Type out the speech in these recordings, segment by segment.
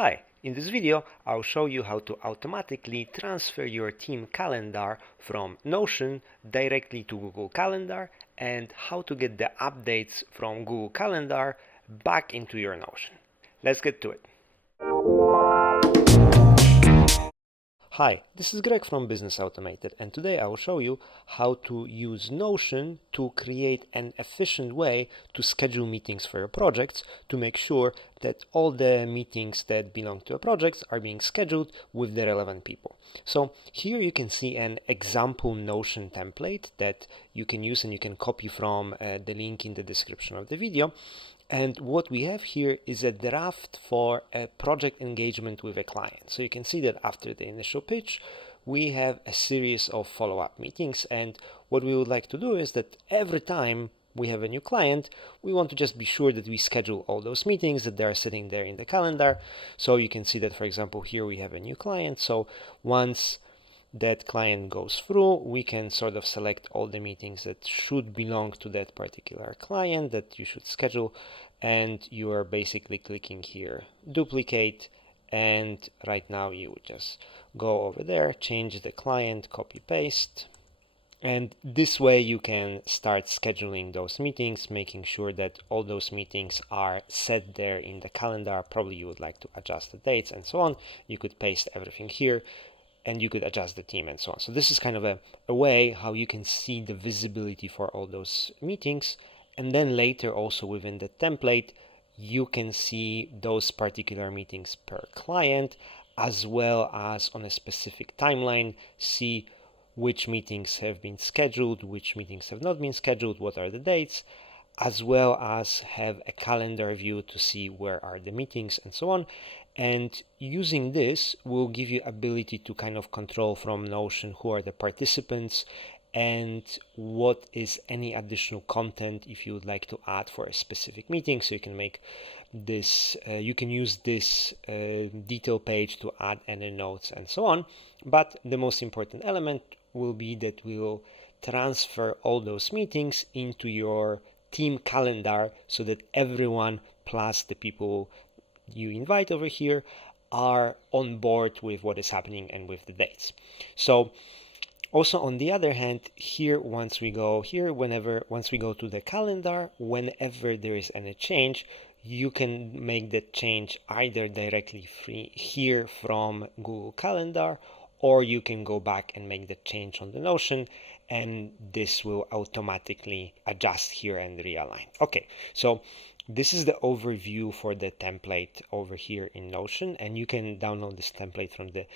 Hi, in this video I'll show you how to automatically transfer your team calendar from Notion directly to Google Calendar and how to get the updates from Google Calendar back into your Notion. Let's get to it. Hi, this is Greg from Business Automated, and today I will show you how to use Notion to create an efficient way to schedule meetings for your projects to make sure that all the meetings that belong to your projects are being scheduled with the relevant people. So here you can see an example Notion template that you can use, and you can copy from the link in the description of the video. And what we have here is a draft for a project engagement with a client. So you can see that after the initial pitch, we have a series of follow-up meetings. And what we would like to do is that every time we have a new client, we want to just be sure that we schedule all those meetings, that they are sitting there in the calendar. So you can see that, for example, here we have a new client. So once that client goes through, we can sort of select all the meetings that should belong to that particular client that you should schedule, and you are basically clicking here duplicate, and right now you would just go over there, change the client, copy paste, and this way you can start scheduling those meetings, making sure that all those meetings are set there in the calendar. Probably you would like to adjust the dates and so on. You could paste everything here, and you could adjust the team and so on. So this is kind of a way how you can see the visibility for all those meetings. And then later also within the template, you can see those particular meetings per client, as well as on a specific timeline, see which meetings have been scheduled, which meetings have not been scheduled, what are the dates, as well as have a calendar view to see where are the meetings and so on. And using this will give you ability to kind of control from Notion who are the participants and what is any additional content if you would like to add for a specific meeting. So you can make this, you can use this detail page to add any notes and so on. But the most important element will be that we will transfer all those meetings into your team calendar so that everyone plus the people you invite over here are on board with what is happening and with the dates. So also on the other hand, here once we go to the calendar, whenever there is any change, you can make that change either directly here from Google Calendar, or you can go back and make the change on the Notion, and this will automatically adjust here and realign. Okay, so this is the overview for the template over here in Notion, and you can download this template from the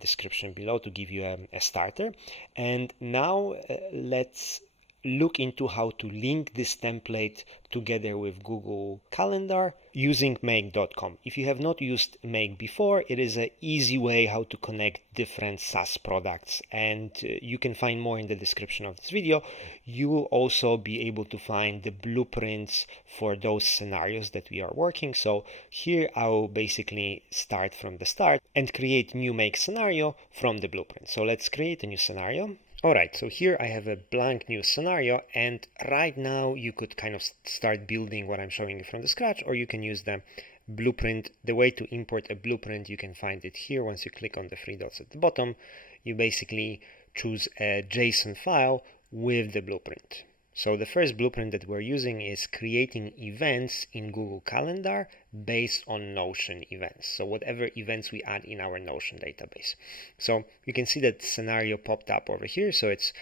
description below to give you a starter. And now let's look into how to link this template together with Google Calendar using Make.com. If you have not used Make before, it is an easy way how to connect different SaaS products, and you can find more in the description of this video. You will also be able to find the blueprints for those scenarios that we are working. So here I will basically start from the start and create new Make scenario from the blueprint. So let's create a new scenario. Alright, so here I have a blank new scenario, and right now you could kind of start building what I'm showing you from the scratch, or you can use the blueprint. The way to import a blueprint, you can find it here. Once you click on the three dots at the bottom, you basically choose a JSON file with the blueprint. So the first blueprint that we're using is creating events in Google Calendar based on Notion events. So whatever events we add in our Notion database. So you can see that scenario popped up over here. So it's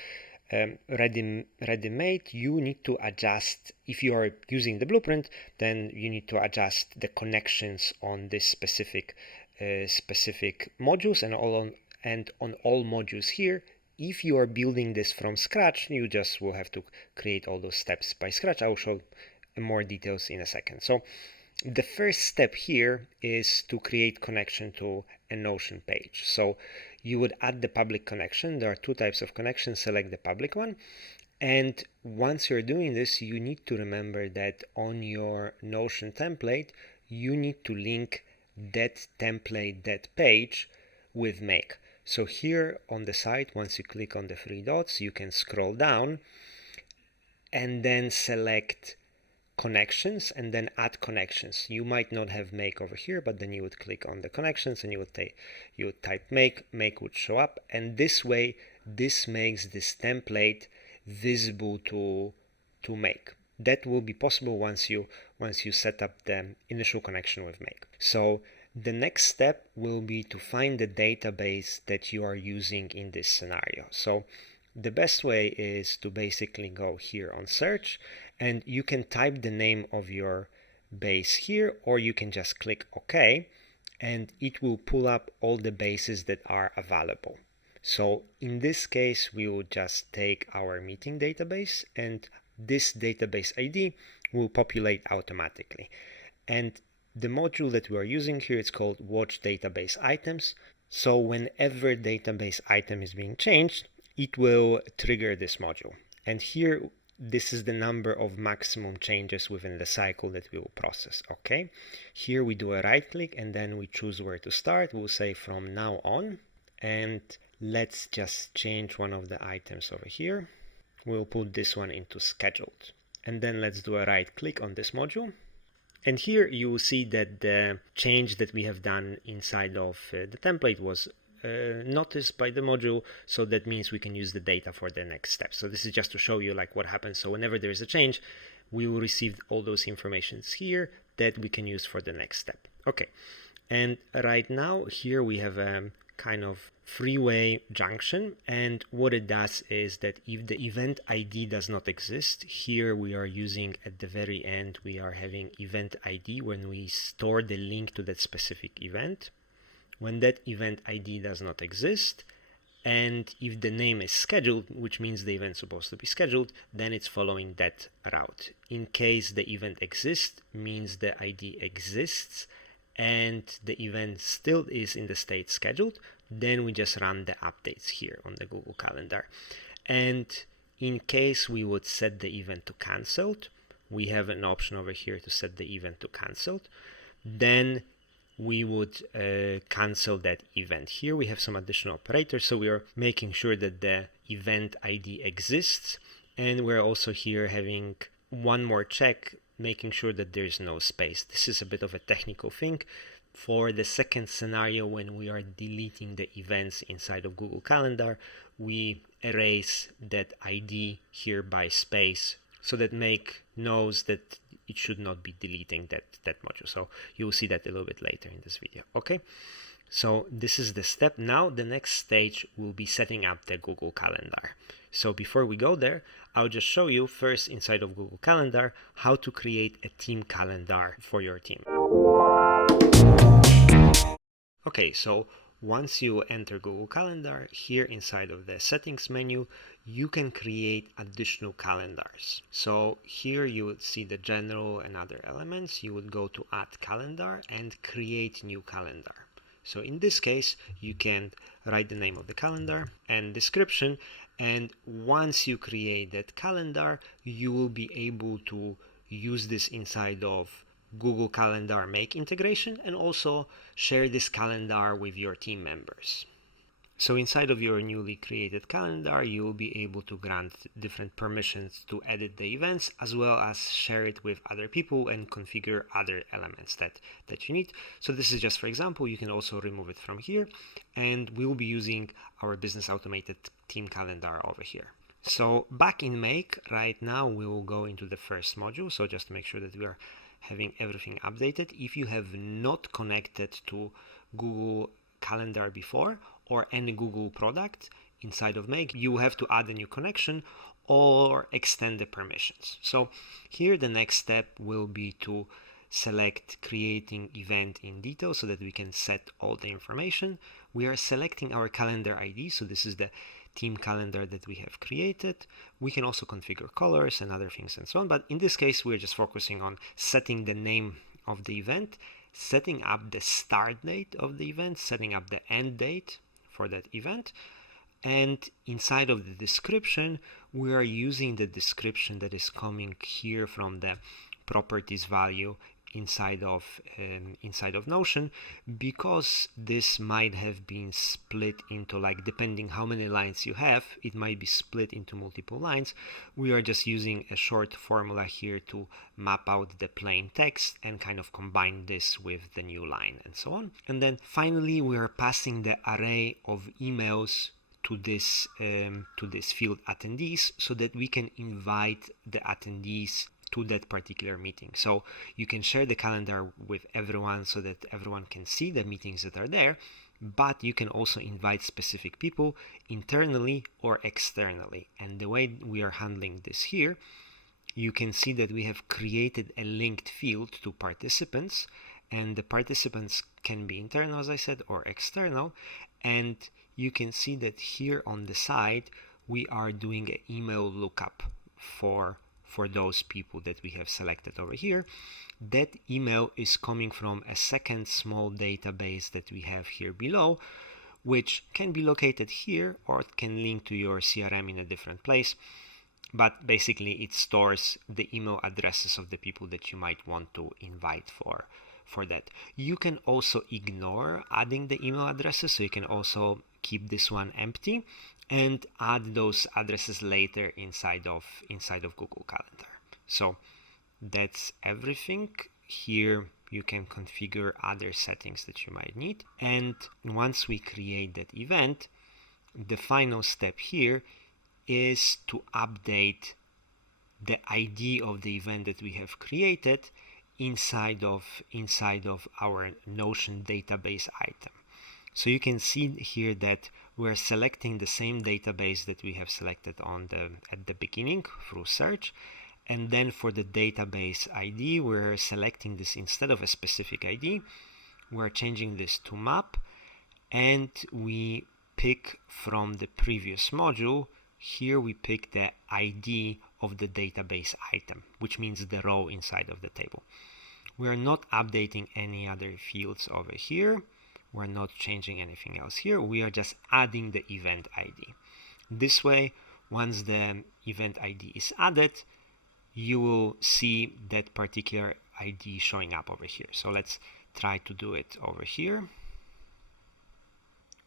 ready-made. You need to adjust, if you are using the blueprint, then you need to adjust the connections on this specific modules, and on all modules here. If you are building this from scratch, you just will have to create all those steps by scratch. I will show more details in a second. So the first step here is to create connection to a Notion page. So you would add the public connection. There are two types of connections. Select the public one. And once you're doing this, you need to remember that on your Notion template, you need to link that template, that page, with Make. So here on the side, once you click on the three dots, you can scroll down and then select connections and then add connections. You might not have make over here, but then you would click on the connections and you would type make would show up, and this way this makes this template visible to make. That will be possible once you set up the initial connection with make. So the next step will be to find the database that you are using in this scenario. So the best way is to basically go here on search, and you can type the name of your base here, or you can just click OK, and it will pull up all the bases that are available. So in this case, we will just take our meeting database, and this database ID will populate automatically. And the module that we are using here is called Watch Database Items. So whenever database item is being changed, it will trigger this module. And here, this is the number of maximum changes within the cycle that we will process. Okay. Here we do a right click and then we choose where to start. We'll say from now on, and let's just change one of the items over here. We'll put this one into scheduled, and then let's do a right click on this module. And here you will see that the change that we have done inside of the template was noticed by the module, so that means we can use the data for the next step. So this is just to show you like what happens. So whenever there is a change, we will receive all those informations here that we can use for the next step. Okay, and right now here we have a kind of three-way junction, and what it does is that if the event ID does not exist, here we are using at the very end, we are having event ID when we store the link to that specific event. When that event ID does not exist, and if the name is scheduled, which means the event is supposed to be scheduled, then it's following that route. In case the event exists, means the ID exists and the event still is in the state scheduled, then we just run the updates here on the Google Calendar. And in case we would set the event to cancelled, we have an option over here to set the event to cancelled. Then we would cancel that event. Here we have some additional operators, so we are making sure that the event ID exists, and we're also here having one more check, making sure that there's no space. This is a bit of a technical thing. For the second scenario, when we are deleting the events inside of Google Calendar, we erase that ID here by space, so that Make knows that it should not be deleting that module. So you will see that a little bit later in this video. Okay, so this is the step. Now the next stage will be setting up the Google Calendar. So before we go there, I'll just show you first inside of Google Calendar how to create a team calendar for your team. Okay, so once you enter Google Calendar, here inside of the settings menu, you can create additional calendars. So here you would see the general and other elements. You would go to add calendar and create new calendar. So in this case, you can write the name of the calendar and description. And once you create that calendar, you will be able to use this inside of Google Calendar Make integration and also share this calendar with your team members. So inside of your newly created calendar, you will be able to grant different permissions to edit the events, as well as share it with other people and configure other elements that you need. So this is just for example. You can also remove it from here, and we will be using our Business Automated team calendar over here. So back in Make, right now we will go into the first module. So just to make sure that we are having everything updated. If you have not connected to Google Calendar before or any Google product inside of Make, you have to add a new connection or extend the permissions. So here the next step will be to select creating event in detail so that we can set all the information. We are selecting our calendar ID, so this is the team calendar that we have created. We can also configure colors and other things and so on, but in this case we're just focusing on setting the name of the event, setting up the start date of the event, setting up the end date for that event, and inside of the description we are using the description that is coming here from the properties value inside of Notion, because this might have been split into, like, depending how many lines you have, it might be split into multiple lines. We are just using a short formula here to map out the plain text and kind of combine this with the new line and so on. And then finally we are passing the array of emails to this field attendees, so that we can invite the attendees to that particular meeting. So you can share the calendar with everyone so that everyone can see the meetings that are there, but you can also invite specific people internally or externally. And the way we are handling this here, you can see that we have created a linked field to participants, and the participants can be internal, as I said, or external. And you can see that here on the side we are doing an email lookup for those people that we have selected over here. That email is coming from a second small database that we have here below, which can be located here, or it can link to your CRM in a different place. But basically it stores the email addresses of the people that you might want to invite for that. You can also ignore adding the email addresses, so you can also keep this one empty and add those addresses later inside of Google Calendar. So that's everything. Here you can configure other settings that you might need. And once we create that event, the final step here is to update the ID of the event that we have created inside of our Notion database item. So you can see here that we're selecting the same database that we have selected at the beginning through search, and then for the database ID we're selecting this instead of a specific ID. We're changing this to map, and we pick from the previous module. Here we pick the ID of the database item, which means the row inside of the table. We are not updating any other fields over here. We're not changing anything else here. We are just adding the event ID. This way, once the event ID is added, you will see that particular ID showing up over here. So let's try to do it over here.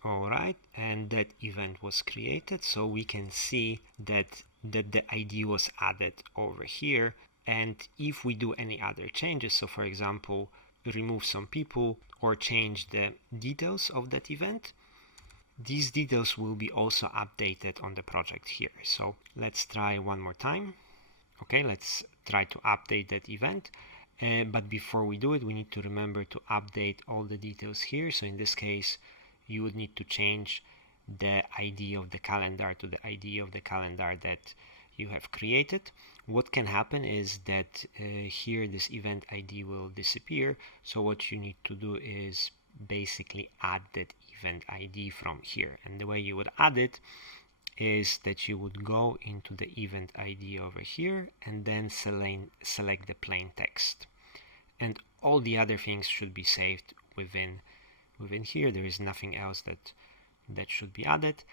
Alright, and that event was created, so we can see that the ID was added over here. And if we do any other changes, so for example, remove some people or change the details of that event, these details will be also updated on the project here. So let's try one more time. Okay, let's try to update that event. But before we do it, we need to remember to update all the details here. So in this case, you would need to change the ID of the calendar to the ID of the calendar that you have created. What can happen is that here this event ID will disappear. So what you need to do is basically add that event ID from here. And the way you would add it is that you would go into the event ID over here and then select the plain text. And all the other things should be saved within here. There is nothing else that should be added.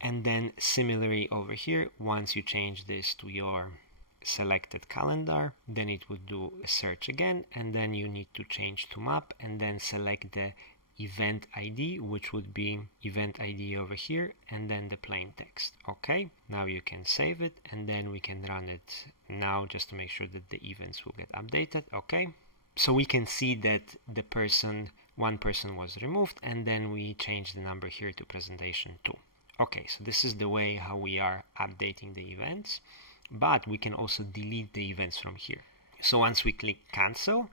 And then similarly over here, once you change this to your selected calendar, then it would do a search again, and then you need to change to map and then select the event ID, which would be event ID over here, and then the plain text. Okay, now you can save it, and then we can run it now just to make sure that the events will get updated. Okay, so we can see that one person was removed, and then we change the number here to presentation 2. Okay, so this is the way how we are updating the events, but we can also delete the events from here. So once we click cancel,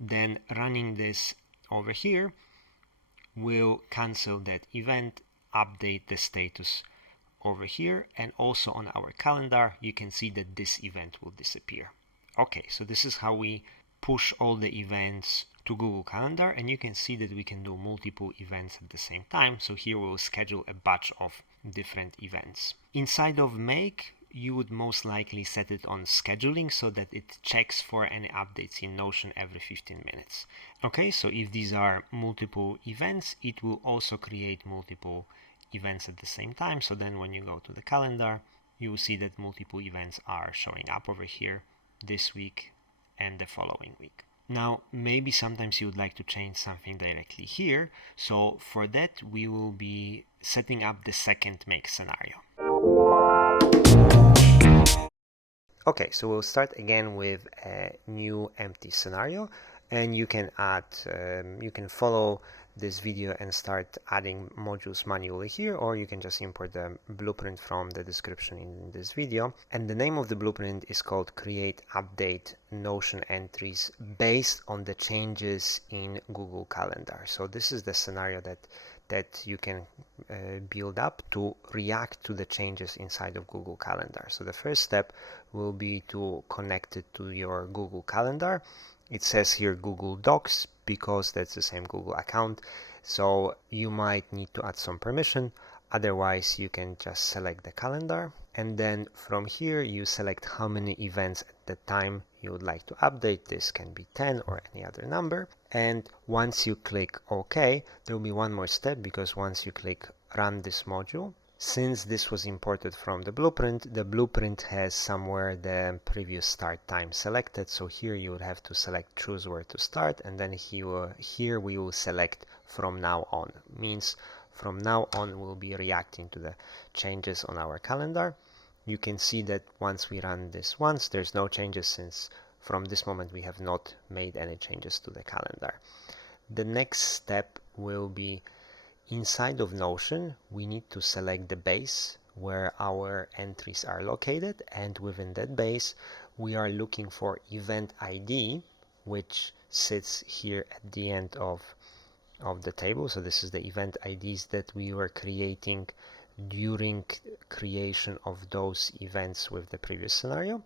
then running this over here will cancel that event, update the status over here, and also on our calendar you can see that this event will disappear. Okay, so this is how we push all the events to Google Calendar, and you can see that we can do multiple events at the same time. So here we'll schedule a batch of different events. Inside of Make, you would most likely set it on scheduling so that it checks for any updates in Notion every 15 minutes. Okay, so if these are multiple events, it will also create multiple events at the same time. So then when you go to the calendar, you will see that multiple events are showing up over here this week and the following week. Now, maybe sometimes you would like to change something directly here. So for that, we will be setting up the second make scenario. Okay, so we'll start again with a new empty scenario, and you can add, you can follow this video and start adding modules manually here, or you can just import the blueprint from the description in this video. And the name of the blueprint is called Create Update Notion Entries based on the changes in Google Calendar. So this is the scenario that you can build up to react to the changes inside of Google Calendar. So the first step will be to connect it to your Google Calendar. It says here Google Docs because that's the same Google account, so you might need to add some permission. Otherwise, you can just select the calendar, and then from here you select how many events at the time you would like to update. This can be 10 or any other number. And once you click OK, there will be one more step, because once you click Run this module, since this was imported from the blueprint has somewhere the previous start time selected. So here you would have to select choose where to start, and then here we will select from now on. Means from now on we'll be reacting to the changes on our calendar. You can see that once we run this once, there's no changes, since from this moment we have not made any changes to the calendar. The next step will be inside of Notion, we need to select the base where our entries are located, and within that base we are looking for event ID, which sits here at the end of the table. So this is the event IDs that we were creating during creation of those events with the previous scenario.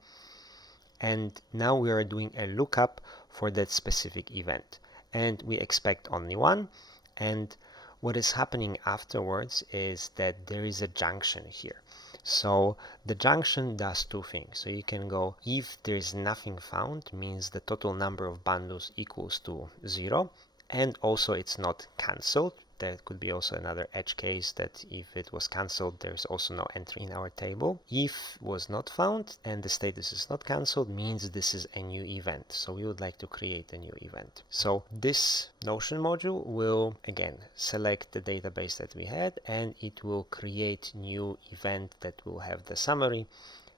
And now we are doing a lookup for that specific event, and we expect only one. And what is happening afterwards is that there is a junction here. So the junction does two things. So you can go, if there is nothing found, means the total number of bundles equals to 0, and also it's not cancelled. There could be also another edge case that if it was cancelled, there's also no entry in our table. If was not found and the status is not cancelled, means this is a new event. So we would like to create a new event. So this Notion module will again select the database that we had, and it will create new event that will have the summary,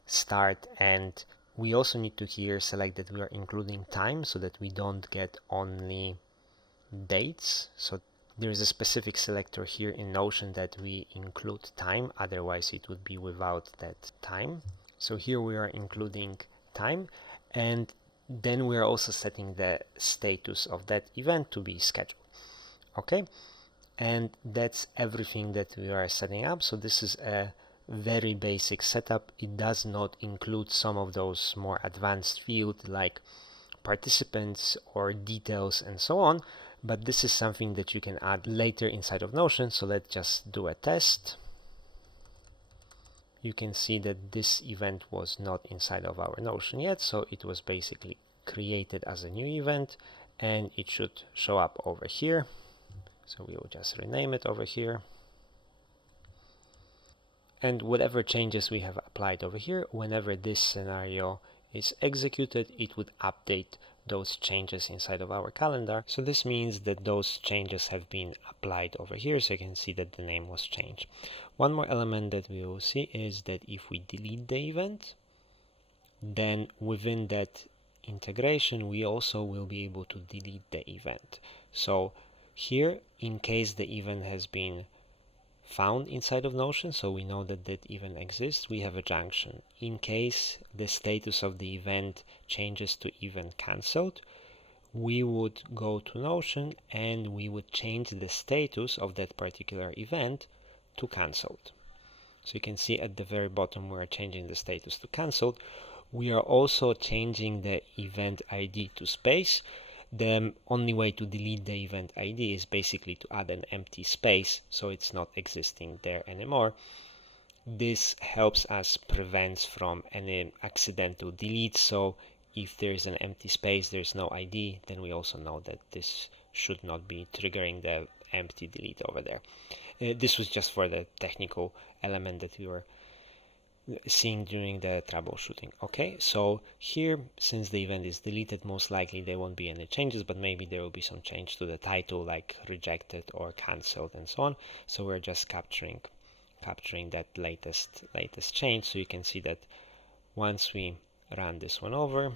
start, and we also need to here select that we are including time, so that we don't get only dates. So there is a specific selector here in Notion that we include time, otherwise it would be without that time. So here we are including time, and then we are also setting the status of that event to be scheduled. Okay, and that's everything that we are setting up. So this is a very basic setup. It does not include some of those more advanced fields like participants or details and so on, but this is something that you can add later inside of Notion. So let's just do a test. You can see that this event was not inside of our Notion yet, so it was basically created as a new event, and it should show up over here. So we will just rename it over here. And whatever changes we have applied over here, whenever this scenario is executed, it would update those changes inside of our calendar. So this means that those changes have been applied over here, so you can see that the name was changed. One more element that we will see is that if we delete the event, then within that integration we also will be able to delete the event. So here, in case the event has been found inside of Notion, so we know that that event exists, we have a junction. In case the status of the event changes to event cancelled, we would go to Notion and we would change the status of that particular event to cancelled. So you can see at the very bottom we are changing the status to cancelled. We are also changing the event ID to space. The only way to delete the event ID is basically to add an empty space, so it's not existing there anymore. This helps us prevent from any accidental delete. So if there's an empty space, there's no ID, then we also know that this should not be triggering the empty delete over there. This was just for the technical element that we were seeing during the troubleshooting. Okay, so here, since the event is deleted, most likely there won't be any changes, but maybe there will be some change to the title, like rejected or cancelled and so on. So we're just capturing that latest change. So you can see that once we run this one over,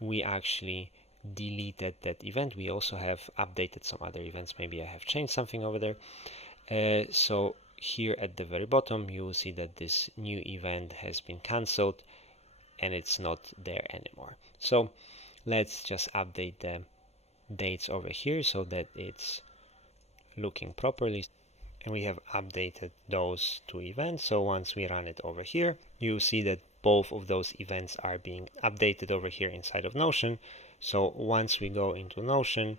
we actually deleted that event. We also have updated some other events. Maybe I have changed something over there. So here at the very bottom, you will see that this new event has been cancelled and it's not there anymore. So let's just update the dates over here so that it's looking properly. And we have updated those two events. So once we run it over here, you see that both of those events are being updated over here inside of Notion. So once we go into Notion,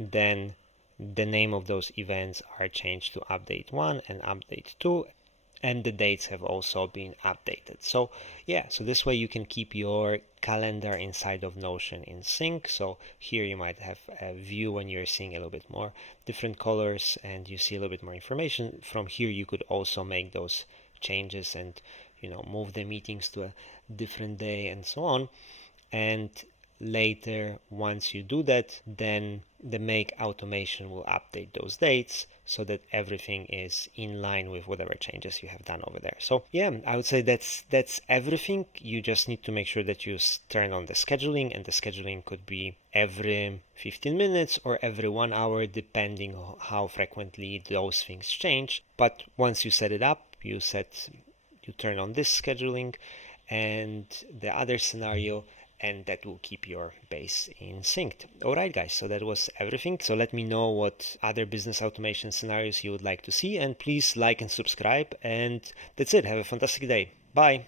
then the name of those events are changed to update 1 and update 2, and the dates have also been updated. So yeah, so this way you can keep your calendar inside of Notion in sync. So here you might have a view when you're seeing a little bit more different colors and you see a little bit more information. From here you could also make those changes and, you know, move the meetings to a different day and so on. And later, once you do that, then the make automation will update those dates so that everything is in line with whatever changes you have done over there. So yeah, I would say that's everything. You just need to make sure that you turn on the scheduling, and the scheduling could be every 15 minutes or every 1 hour, depending on how frequently those things change. But once you set it up, you turn on this scheduling and the other scenario, and that will keep your base in synced. Alright guys, so that was everything. So let me know what other business automation scenarios you would like to see, and please like and subscribe, and that's it. Have a fantastic day. Bye.